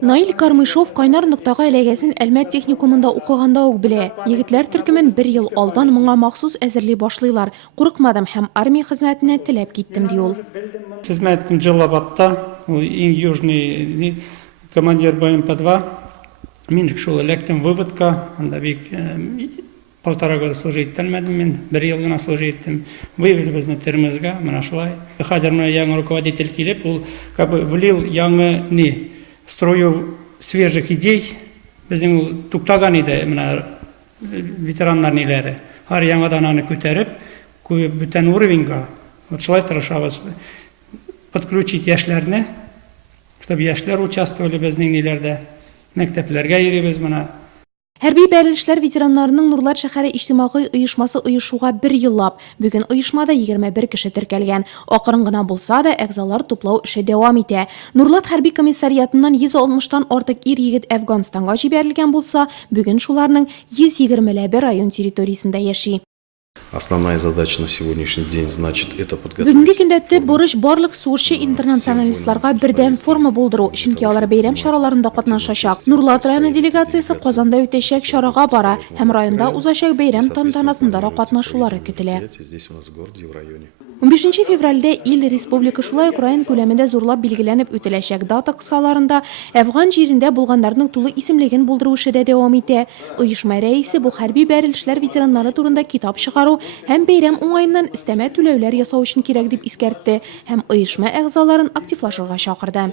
Наил Кармышов кайнар ноктага эләгәсен Әлмәт техникумында укыганда ук белә. Егетләр төркемен 1 ел алдан моңа махсус әзерли башлыйлар. Курыкмадым һәм армия хезмәтенә теләп киттем ди ул. Хезмәттем Җылабадта, ул иң южный командир БМП-2. Мин шул эләктем выводка, анда бик 1,5 года служить итәлмәдем мин, 1 ел гына служить иттем. Вывели безне Термезгә, менә шулай. Хәзер менә яңа руководитель килеп, ул как бы влил яңа строю свежих идей. Безнең ул туктаган иде менә ветераннар ниләре. Һәр яңадан аны күтәреп, бүтән уровеньга, вот шулай тырышабыз. Подключить яшьләрне, чтобы яшьләр участвовали безнең ниләрдә. Мәктәпләргә йөрибез менә. Хәрби бәрелешләр ветераннарының Нурлат шәһәре иҗтимагый оешмасы оешуга 1 еллап. Бүген оешмада 21 кеше теркәлгән. Акрын гына булса да, әгъзалар туплау эше дәвам итә. Нурлат хәрби комиссариатыннан 160-тан артык ир-егет Әфганстанга җибәрелгән булса, бүген шуларның 120-ләбе район территориясендә яши. Основная задача на сегодняшний день, значит, это подготовить. Бүгенге көндә төп бурыч барлык сугышчы интернационалистларга бердәм форма булдыру, чөнки алар бәйрәм чараларында катнашачак. Нурлат районы делегациясе Казанда үтәчәк чарага бара һәм районда узачак бәйрәм тантанасында да катнашулары көтелә. Здесь у нас в городе, в районе. 15 февральдә ил республика шулай ук район күләмендә зурлап билгеләнеп үтеләчәк дата кысаларында Әфган җирендә булганнарның тулы исемлеген булдыру эше дә дәвам итә. Оешма рәисе бу хәрби бәрелешләр ветераннары турында китап чыгару һәм бәйрәм уңаеннан өстәмә түләүләр ясау өчен кирәк дип искәртте һәм оешма әгъзаларын активлашырга чакырды.